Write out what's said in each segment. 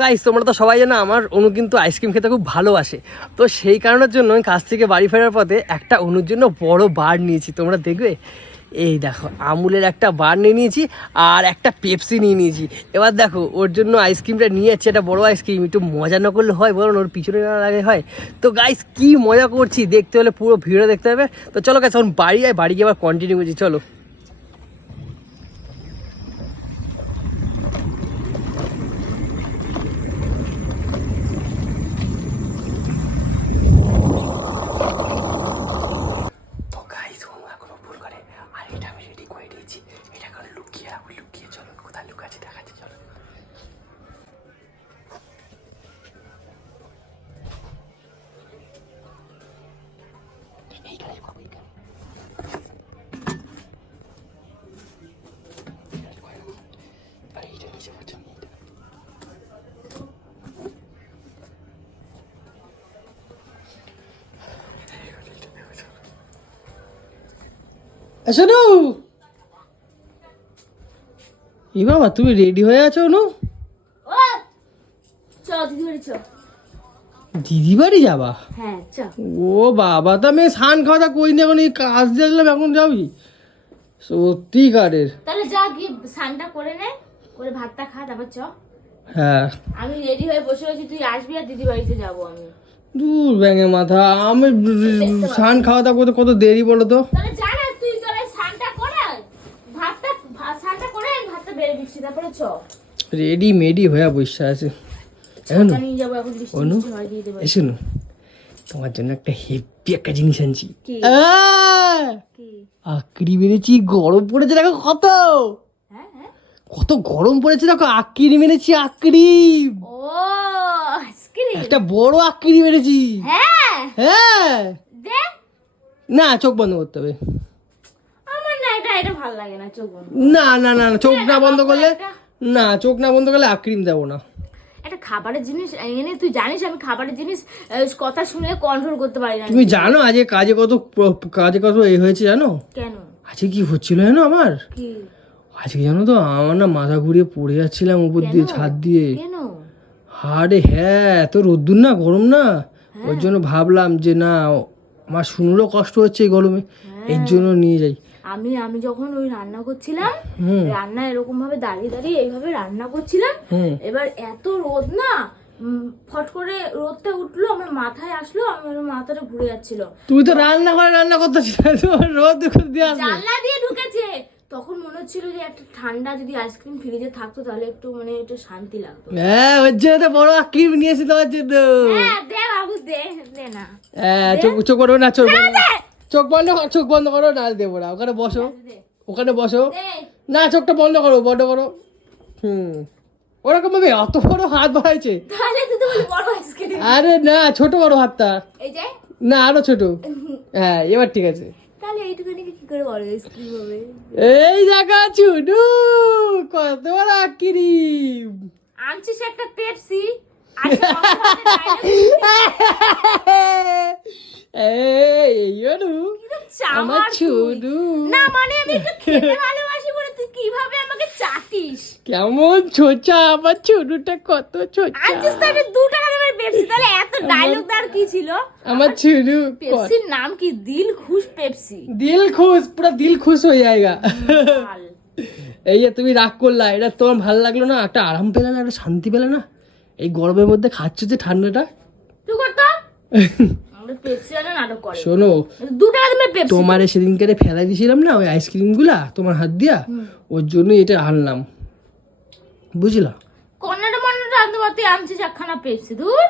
Guys তোমরা তো সবাই জানো আমার অনু কিন্তু আইসক্রিম খেতে খুব ভালোবাসে। তো সেই কারণের জন্য আমি কাছ থেকে বাড়ি ফেরার পথে একটা অনুর জন্য বড় বার নিয়েছি, তোমরা দেখবে। এই দেখো আমুলের একটা বার নিয়ে নিয়েছি আর একটা পেপসি নিয়ে নিয়েছি। এবার দেখো ওর জন্য আইসক্রিমটা নিয়ে যাচ্ছে, একটা বড় আইসক্রিম, একটু মজা না করলে হয় বলুন, ওর পিছনে না লাগে হয়। তো গাইস কি মজা করছি দেখতে হলে পুরো ভিডিও দেখতে হবে। তো চলো গাইস এখন বাড়ি যাই, বাড়ি গিয়ে আবার কন্টিনিউ করছি, চলো। শোনো ই বাবা, তুমি রেডি হয়ে আছো? অনু দিদি বাড়ি যাবা? হ্যাঁ চ। ও বাবা, তো আমি স্নান খাওয়া কই না, এখন এই কাজ দেখলাম, এখন যাবি? সত্যিকারের। তাহলে যা গিয়ে স্নানটা করে নে, করে ভাতটা খা, তারপর চ। হ্যাঁ আমি রেডি হয়ে বসে আছি, তুই আসবি আর দিদি বাড়িতে যাবো আমি। দূর ব্যাঙে মাথা, আমি স্নান খাওয়া দাওয়া করতে কত দেরি বলো তো। তাহলে যা না, তুই চলে স্নানটা করে স্নানটা করে ভাতটা বেড়ে দিচ্ছি, তারপরে চ। রেডি মেডি হয়ে বসে আছে। ছাতা নিয়ে যাবো, এখন বৃষ্টি অনু বৃষ্টি হয় দিয়ে দেবো। শোনো, তোমার জন্য একটা হেভি একটা জিনিস আনছি। কি? কি? আঁকড়ি মেরেছি, গরম পড়েছে দেখো কত। হ্যাঁ হ্যাঁ, কত গরম পড়েছে দেখো, আঁকড়ি মেরেছি, আঁকড়ি। ও আইসক্রিম, একটা বড় আঁকড়ি মেরেছি। হ্যাঁ হ্যাঁ, দে। না চোখ বন্ধ করতে হবে। আমার না এটা ভালো লাগে না, চোখ বন্ধ। না না না না, চোখ না বন্ধ করলে, না চোখ না বন্ধ করলে আইসক্রিম দেবো না। একটা খাবারের জিনিস এনে, তুই জানিস আমি খাবারের জিনিস কথা শুনে কন্ট্রোল করতে পারি না। তুমি জানো আজকে কাজে কত এই হয়েছে জানো? কেন? আজকে কি হচ্ছিল জানো আমার? কি? আজকে জানো তো, আমার না মাথা ঘুরিয়ে পড়ে যাচ্ছিলাম উপর দিয়ে, ছাদ দিয়ে। কেন? আরে হ্যাঁ, এত রোদ্দুর না, গরম না, ওর জন্য ভাবলাম যে না, আমার শুনলেও কষ্ট হচ্ছে এই গরমে, এর জন্য নিয়ে যাই। আমি যখন ওই রান্না করছিলাম, রান্না এরকম ভাবে দাঁড়িয়ে দাঁড়িয়ে এইভাবে রান্না করছিলাম, এবার এত রোদ না, ফট করে রোদটা উঠলো, আমার মাথায় আসলো, আমার মাথাটা ঘুরে যাচ্ছিল। তুমি তো রান্না করতেছিল, তোমার রোদ দিয়ে আসবে। জানলা দিয়ে ঢুকেছে, তখন মনে হচ্ছিল যে একটা ঠান্ডা যদি আইসক্রিম ফ্রিজে থাকতো তাহলে একটু মানে একটু শান্তি লাগতো। হ্যাঁ, ওর জন্য তো বড় আইসক্রিম নিয়েছি তোমার জন্য। হ্যাঁ দে বাবু, দে দে না। হ্যাঁ, চোখ করো না, চোখ বন্ধ করো না, দেবো না। ওখানে বসো, ওখানে বসো। না, চোখটা বন্ধ করো। ওরকম ভাবে অত বড় হাত বাড়াইছে। তাহলে তুই তো বলি বড় আইসক্রিম। আরে না, ছোট বড় হাতটা। এই যে না, আরো ছোট। হ্যাঁ, এবার ঠিক আছে। তাহলে এইটুকুনি কি করে বড় আইসক্রিম হবে? এই দেখা ছুডু, কত বড় আইসক্রিম আনছিস একটা পেপসি। আমার ছুডু না, মানে আমি একটু খেতে ভালোবাসি বলে তুই কিভাবে আমাকে চাটিস? কেমন ছোচা আমার ছুডুটা, কত ছোচা। আনছিস তো একটা 2 টাকা দামের পেপসি, তাহলে এত ডায়লগ আর কি ছিল? আমার ছুডু পেপসির নাম কি? দিল খুশ পেপসি। দিল খুশ, পুরো দিল খুশ হয়ে যায়গা। এই যে তুমি রাগ করলা, এটা তোমার ভালো লাগলো না? একটা আরাম পেলে না, একটা শান্তি পেলে না? এই গরমের মধ্যে খাচ্ছ যে ঠান্ডাটা। তুই করতো আমরা পেপসি আনা নাটক করে। শোনো, 2 টাকা দামের পেপসি তোমার সেদিনকে ফেলাই দিয়েছিলাম না ওই আইসক্রিম গুলা তোমার হাত দিয়া, ওর জন্য এটা আনলাম, বুঝলা? কর্নাটা মন্নাটা আনতে পারতে, আনছিস একখানা পেপসি। দূর,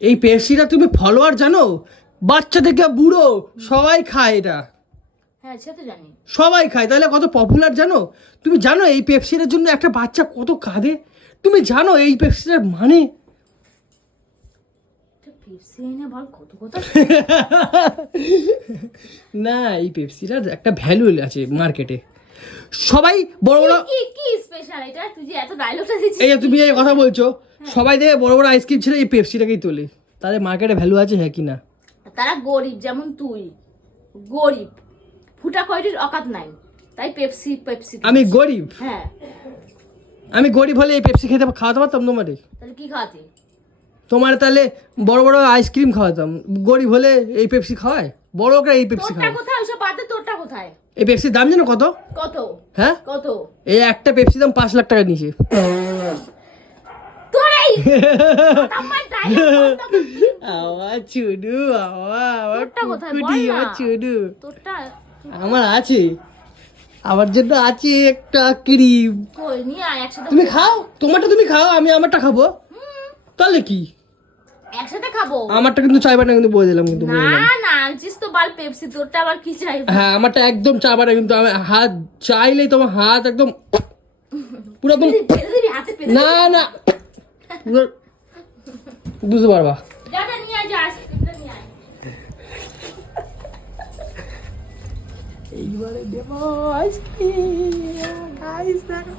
এই পেপসিটা তুমি ফলোয়ার জানো? বাচ্চা থেকে বুড়ো সবাই খায় এটা। হ্যাঁ সে তো জানি, সবাই খায়, তাহলে কত পপুলার জানো? তুমি জানো এই পেপসিটার জন্য একটা বাচ্চা কত কাঁদে? তুমি জানো এই পেপসিটার মানে? পেপসি এনে বল কত কথা। না, এই পেপসিটার একটা ভ্যালু আছে মার্কেটে। সবাই বড় বড়, কি স্পেশাল এটা? তুই যে এত ডায়লগটা দিচ্ছিস, এই যে তুমি এই কথা বলছো, সবাই দেখে বড় বড় আইসক্রিম ছিল এই পেপসিটাকেই তোলে। তাদের মার্কেটে ভ্যালু আছে, হ্যাঁ কি না? তারা গরিব, যেমন তুই গরিব, ফুটা কয়টির অকাত নাই, তাই পেপসি। আমি গরিব? হ্যাঁ, আমি গরিব হলে এই পেপসি খেতে খাওয়াতে পারতাম তোমারে? তাহলে কি খাওয়াতে? তোমার তাহলে বড় বড় আইসক্রিম খাওয়াতাম। গরিব হলে এই পেপসি খাওয়ায়? বড় ওকে এই পেপসি তোরটা খাওয়ায়? কোথায় ওসব বাদে, তোরটা কোথায়? এই পেপসির দাম জানো কত? কত? হ্যাঁ, কত? এই একটা পেপসির দাম 5 লাখ টাকা নিয়েছে। তোর এই আমার ডায়লগ আওয়া চুডু, আওয়া আমার তোরটা কোথায় বল কুকুটি, না? আমার চুডু। তোরটা আমার আছে, আমার জন্য আছে একটা ক্রিম। কই নিয়ে আয় একসাথে। তুমি খাও, তোমারটা তুমি খাও, আমি আমারটা খাবো। তাহলে কি, একসাথে খাবো। আমারটা কিন্তু চাইবা না, কিন্তু বলে দিলাম, কিন্তু বলে না দিলাম। না আনছিস তো বাল পেপসি, তোরটা আবার কি চাইবো? হ্যাঁ, আমারটা একদম চাইবা না, কিন্তু আমি হাত চাইলেই তোমার হাত একদম পুরো একদম, ফেলে দিবি হাতে, ফেলে না না পুরো বুঝতে পারবা। যা যা নিয়ে আয়, যা আইসক্রিমটা নিয়ে আয়। এইবারে দেব আইসক্রিম, গাইস দেখো।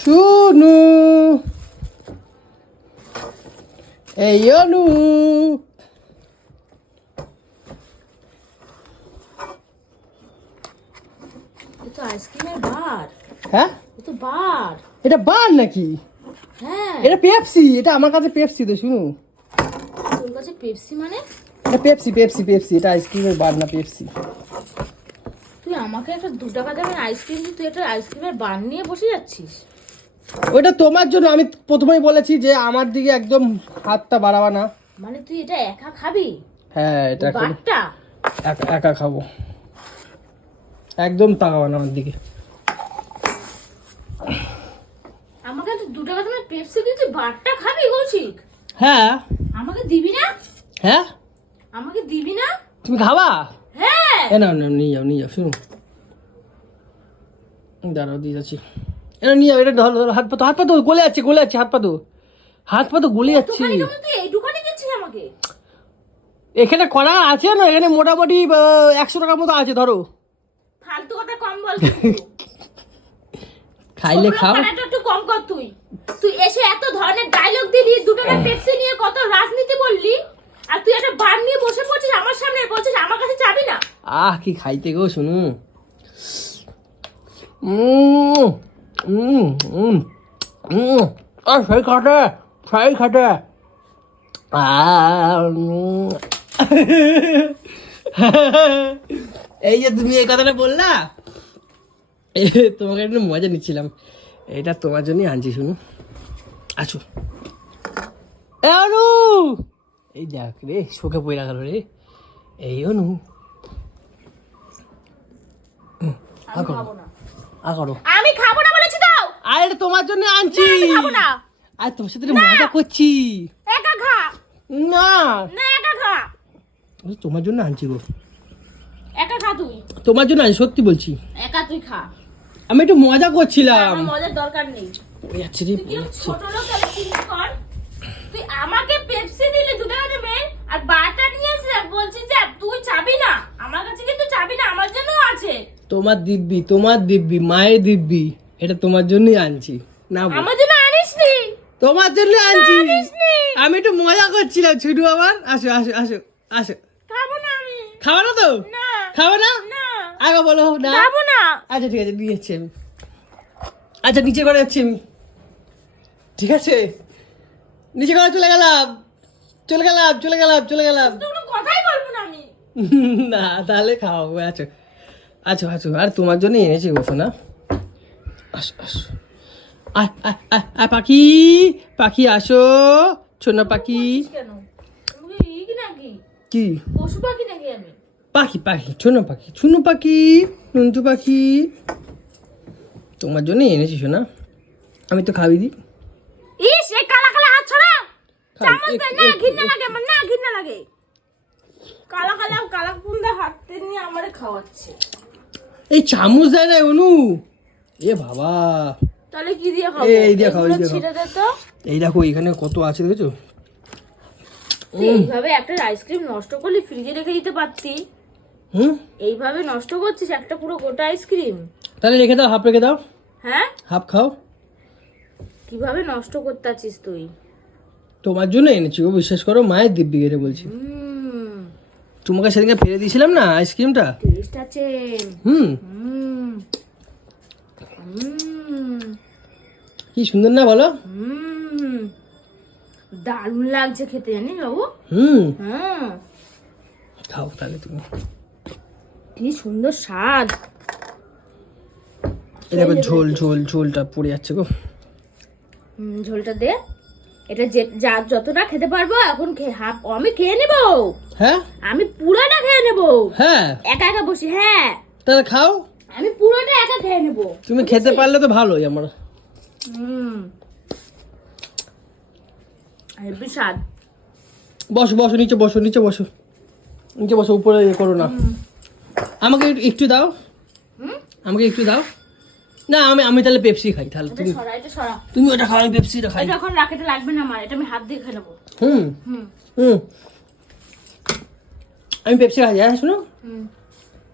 শুনু, এই অনু, তো আইসক্রিমের বার, হ্যাঁ তো বার। এটা বার নাকি? হ্যাঁ এটা পেপসি, এটা আমার কাছে পেপসি তো। শুনো, তোর কাছে পেপসি মানে? এটা পেপসি পেপসি পেপসি, এটা আইসক্রিমের বার না, পেপসি। তুই আমাকে একটা 2 টাকা দামের আইসক্রিম দিয়ে তুই একটা আইসক্রিমের বার নিয়ে বসে যাচ্ছিস? ওইটা তোমার জন্য, আমি প্রথমেই বলেছি যে আমার দিকে একদম হাতটা বাড়াবা না। মানে তুই এটা একা খাবি? হ্যাঁ, এটা এখন বারটা একা একা খাবো, একদম তাকাবা না আমার দিকে। আমাকে তো 2 টাকা দামের পেপসি দিয়ে তুই বারটা খাবি কৌশিক? হ্যাঁ আমাকে দিবি না? হ্যাঁ, আমাকে দিবি না? তুমি খাবা? হ্যাঁ এ না না, নিয়ে যাও নিয়ে যাও। শুনো, দাঁড়াও দিয়ে যাচ্ছি। এটা নিয়ে যাও, এটা ধরো ধরো, হাত পাতো, হাত পাতো, গলে যাচ্ছে গলে যাচ্ছে, হাত পাতো, হাত পাতো, গলে যাচ্ছে। দোকানে কেমন তুই এইটুখানি দিচ্ছিস আমাকে? এখানে কড়া আছে না, এখানে মোটামুটি 100 টাকার মতো আছে, ধরো। ফালতু কথা কম বল কিন্তু। খাইলে খাও। খানাটা একটু কম কর তুই। তুই এসে এত ধরনের ডায়লগ দিলি, 2 টাকা পেপসি নিয়ে কত রাজনীতি বললি, আর তুই একটা বার নিয়ে বসে পড়ছিস আমার সামনে, বলছিস আমার কাছে চাবি না। আহ, কি খাইতে গো, শুনু। উম উম উম উম আর সেই খাটে, সেই খাটে। এই যে তুমি এই কথাটা বললা, তোমাকে একটু মজা নিচ্ছিলাম। এটা তোমার জন্যই আনছি, শুনু। আছো, অনু, এই দেখ রে, শোকে পড়ে গেল রে। এই অনু, আমি খাবো না। করো। আমি খাবো না বলেছি তো। আর এটা তোমার জন্য আনছি। আমি খাবো না। আর তোমার সাথে একটু মজা করছি। একা খা। না, না একা খা। তোমার জন্য আনছি গো, একা খা তুই। তোমার জন্য আনছি, সত্যি বলছি। একা তুই খা। আমি একটু মজা করছিলাম। আমার মজার দরকার নেই। পড়ে যাচ্ছে রে, তুই পড়ে কি যাচ্ছে। ছোট লোক তাহলে চিন্তা কর। তুই আমাকে পেপসি দিলি 2 টাকা দেবে, আর বাটা নিয়ে এসে বলছিস যে তুই চাবি না। আমার কাছে কিন্তু চাবি না, আমার জন্য আছে। তোমার দিব্যি, তোমার দিব্যি, মায়ের দিব্যি, এটা তোমার জন্যই আনছি। না বল। আমার জন্য আনিসনি। তোমার জন্য আনছি। আনিসনি। আমি একটু মজা করছিলাম, ছুটু আমার। আসো আসো আসো আসো। খাবো না আমি। খাবো না তো? না। খাবো না? না। আগে বলো না। খাবো না। আচ্ছা ঠিক আছে, নিয়ে যাচ্ছি আমি। আচ্ছা, নিচে করে যাচ্ছি আমি। ঠিক আছে, নিচে করে চলে গেলাম, চলে গেলাম, চলে গেলাম, চলে গেলাম। তুই কোনো কথাই বলবো না আমি। না, তাহলে খাওয়াবো। আচ্ছা আচ্ছা আচ্ছা, আর তোমার জন্য এনেছি বসো না। আসো আসো, আয় আয় আয় আয়, পাখি পাখি আসো, ছোনা পাখি। কেন? তুমি কি নাকি? কি পশু পাখি নাকি আমি? পাখি? পাখি, ছোনা পাখি, ছুনু পাখি, নন্তু পাখি। তোমার জন্য এনেছি শোনা, আমি তো খাবি দি। ইস, এই কালা কালা হাত ছড়া। চামচ দে না, একটু, ঘৃণা লাগে আমার, না ঘৃণা লাগে। কালা কালা কালা কুন্দা হাতে নিয়ে আমারে খাওয়াচ্ছে। এই চামচ দেয় না অনু। এ বাবা, তাহলে কি দিয়ে খাবো? এই দিয়ে খাও, এই এগুলো দিয়ে খাও। ছিঁড়ে দে তো। এই দেখো এখানে কত আছে, দেখেছো? তুই এইভাবে একটা আইসক্রিম নষ্ট করলি, ফ্রিজে রেখে দিতে পারতি। হুম, এইভাবে নষ্ট করছিস একটা পুরো গোটা আইসক্রিম। তাহলে রেখে দাও, হাফ রেখে দাও, হ্যাঁ, হাফ খাও। কিভাবে নষ্ট করতে আছিস তুই? তোমার জন্য এনেছি ও, বিশ্বাস করো, মায়ের দিব্যি কেটে বলছি। হুম, তোমাকে সেদিনকে ফেলে দিয়েছিলাম না আইসক্রিমটা। টেস্ট আছে। হুম, হুম হুম কি সুন্দর না বলো? হুম, দারুণ লাগছে খেতে, জানিস বাবু? হুম, হ্যাঁ, খাও তাহলে তুমি। কি সুন্দর স্বাদ। এই দেখো ঝোল ঝোল ঝোলটা পড়ে যাচ্ছে গো। ঝোলটা দে। এটা যে যা যতটা খেতে পারবো এখন হাফ আমি খেয়ে নেব। হ্যাঁ আমি পুরোটা খেয়ে নেব। হ্যাঁ, একা একা বসি, হ্যাঁ তাহলে খাও। আমি পুরোটা একা খেয়ে নেব। তুমি খেতে পারলে তো ভালোই আমার। হেবি স্বাদ। বসো বসো, নিচে বসো, নিচে বসো, নিচে বসো, উপরে ইয়ে করো না। আমাকে একটু দাও, আমাকে একটু দাও না। আমি তাহলে পেপসি খাই তাহলে। এটা তুমি সরা, এটা সরা। তুমি ওটা খাও, আমি পেপসিটা খাই। এটা এখন রাখতে লাগবে না আমার, এটা আমি হাত দিয়ে খেয়ে নেবো। হুম হুম হুম, আমি পেপসি খাই। হ্যাঁ শুনো, হুম,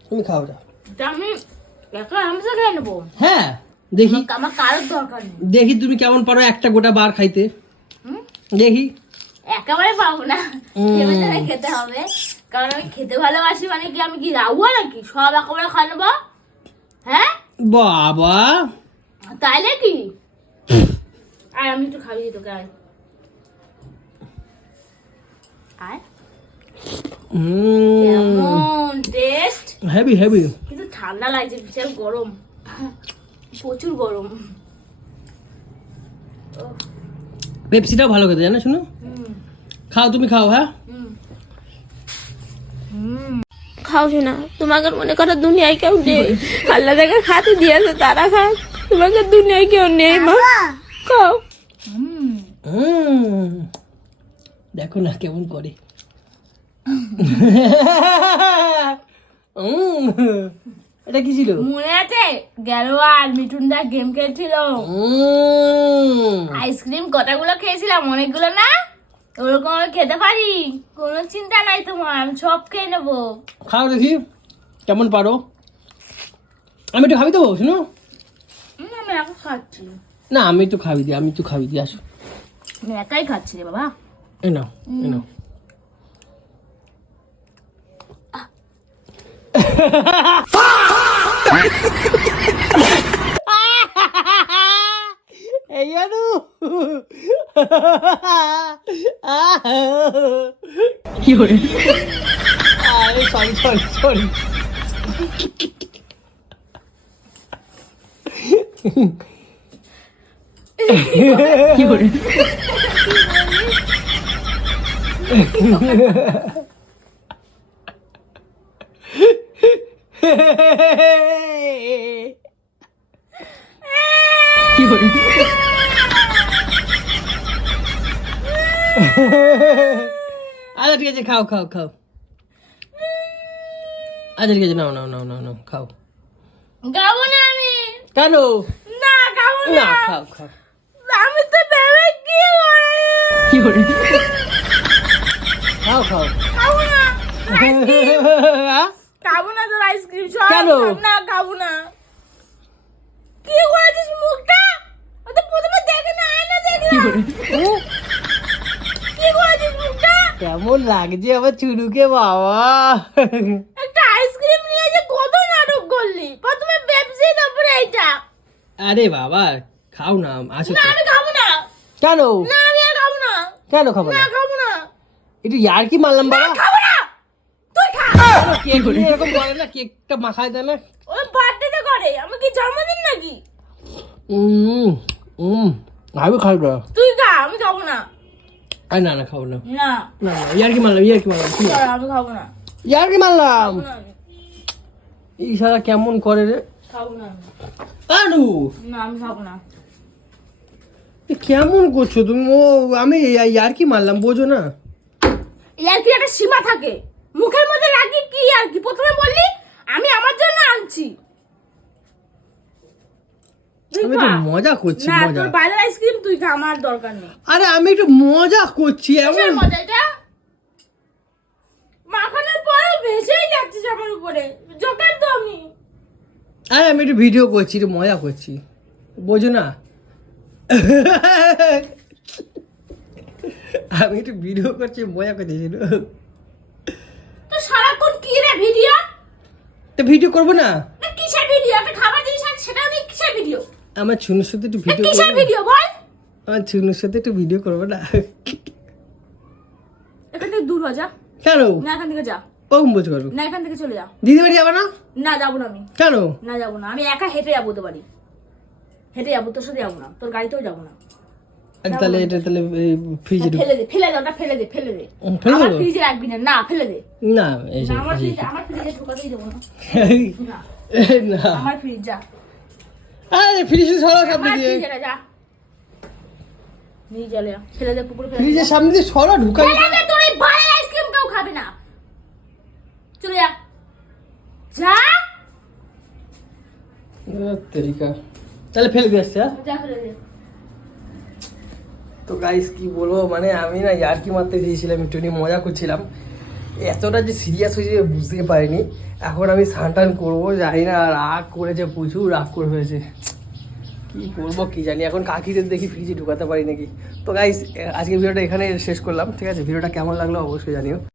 তুমি খাও ওটা। এটা আমি একা আরামসে খেয়ে নেবো। হ্যাঁ দেখি, আমার কারোর দরকার নেই। দেখি তুমি কেমন পারো একটা গোটা বার খাইতে। হুম, দেখি। একেবারে পাবো না, ভেবে চিন্তে খেতে হবে। কারণ আমি খেতে ভালোবাসি, মানে কি আমি কি রাউয়া নাকি সব একেবারে খাই নেবো? হ্যাঁ বাবা, তাইলে কি? আর আমি একটু খাবি তোকে, আয় আয়। কেমন টেস্ট? Heavy heavy. কিন্তু ঠান্ডা লাগছে, বিশাল গরম, প্রচুর গরম। পেপসিটাও ভালো খেতে, জানো? শুনো, খাও তুমি খাও। হ্যাঁ খাও না, তোমাকে মনে করো দুনিয়ায় কেউ নেই, আল্লাহ যাকে খাতে দিয়েছে তারা খাক, তোমাকে দুনিয়ায় কেউ নেই মা, খাও। দেখো না কেমন করে। এটা কি ছিল? মনে আছে গেল আর মিঠুনদা গেম খেলছিল, আইসক্রিম কটাগুলো খেয়েছিলাম, অনেকগুলো না? ওরকম আমি খেতে পারি, কোনো চিন্তা নাই তোমার, আমি সব খেয়ে নেবো। খাও দেখি কেমন পারো। আমি একটু খাবি দেবো, শুনো। আমি এখন খাচ্ছি। না আমি একটু খাবি দিই, আমি একটু খাবি দিই, আসো। আমি একাই খাচ্ছি রে বাবা। এ নাও, এ নাও। এই জানু, কি করে? Sorry sorry sorry. কি করে? কি করে? আচ্ছা ঠিক আছে, খাও খাও খাও। আচ্ছা ঠিক আছে, নাও নাও নাও নাও নাও, খাও। খাবো না আমি। কেন? না খাবো না, না। খাও খাও। আমি তো ভেবে কি করে কি করে? খাও খাও। খাবো না, খাবো না তোর আইসক্রিম, সব কেন? না খাবো না। কি করেছিস মুখটা? ও তো প্রথমে দেখে না, আয়না দেখলাম। কি করে? কি করেছিস মুখটা? কেমন লাগছে আমার চুরুকে বাবা। একটা আইসক্রিম নিয়ে যে কত নাটক করলি, প্রথমে পেপসি তারপরে এইটা। আরে বাবা খাও না, আসো। না আমি খাবো না, কেন? না আমি আর খাবো না, কেন খাবো না না? খাবো না, একটু ইয়ার কি মারলাম বাবা। খাবো না। তুই খা। কেক নিয়ে এরকম করে না, কেকটা মাখায় দেয় না। ওই বার্থডেতে করে, আমি কি জন্মদিন নাকি? আমি খাই না। তুই খা, আমি খাবো না। আরে না না, খাবো না। না না না, ইয়ার কি মারলাম, ইয়ার কি মারলাম, আমি খাবো না, ইয়ার কি মারলাম। না, আমি এই সারা কেমন করে রে। খাবো না, আরু না আমি খাবো না। এ কেমন করছো তুমি? ও আমি ইয়ার কি মারলাম, বোঝো না? ইয়ার কি একটা সীমা থাকে, মুখের মধ্যে রাখি কি আর কি? প্রথমে বললি আমি আমার জন্য আনছি। তুই আমি তো খা। মজা করছি, না মজা। তোর বাইরের আইসক্রিম তুই খা, আমার দরকার নেই। আরে আমি একটু মজা করছি কিসের এমন। মজা এটা? মাখানোর পরেও ভেসেই যাচ্ছিস আমার উপরে, জোকার তো আমি। আরে আমি একটু ভিডিও করছি, একটু মজা করছি, বোঝো না? আমি একটু ভিডিও করছি, মজা করতেছিল। তো সারাক্ষণ কি রে ভিডিও? তো ভিডিও করবো না? না কিসের ভিডিও? একটা খাবার জিনিস আছে সেটাও নেই, কিসের ভিডিও? আমার ছুনুর সাথে একটু ভিডিও কিসের ভিডিও বল? আমার ছুনুর সাথে একটু ভিডিও করবো না? এখান থেকে দূর হ যা। কেন? না এখান থেকে যা। ওরকম বলতে পারবো? না এখান থেকে চলে যা। দিদি বাড়ি যাবো না? না যাবো না আমি। কেন? না যাবো না, আমি একা হেঁটে যাবো তো বাড়ি। হেঁটে যাবো, তোর সাথে যাবো না, তোর গাড়িতেও যাবো না। আচ্ছা, তাহলে এটা তাহলে ফ্রিজে ফেলে দে, ফেলে দে, ওটা ফেলে দে, ফেলে দে। ফেলে আমার দেবো? ফ্রিজে রাখবি না, না ফেলে দে। না এই না, আমার ফ্রিজে ঢোকাতেই দেবো না। না, না, আমার ফ্রিজ যা। আরে ফ্রিজে সরো সামনে আমার দিয়ে, ফ্রিজে যা। নিয়ে চলে যা, ফেলে দে পুকুরে, ফেলে দে। ফ্রিজের সামনে দিয়ে সরো, ঢুকাই। ফেলে দে, তোর এই বালের আইসক্রিম কেউ খাবে না। চলে যা। যা। তরিকা, তাহলে ফেলে দিয়ে আসছে। যা ফেলে দে। তো গাইস কি বলবো, মানে আমি না ইয়ার্কি মারতে দিয়েছিলাম, একটু মজা করছিলাম, এতটা যে সিরিয়াস হয়েছে বুঝতে পারিনি। এখন আমি স্নান টান করবো, জানি না, রাগ করেছে, প্রচুর রাগ করে হয়েছে, কি করবো কি জানি। এখন কাকিদের দেখি ফ্রিজে ঢুকাতে পারি নাকি। তো গাইস আজকে ভিডিওটা এখানে শেষ করলাম, ঠিক আছে? ভিডিওটা কেমন লাগলো অবশ্যই জানিও।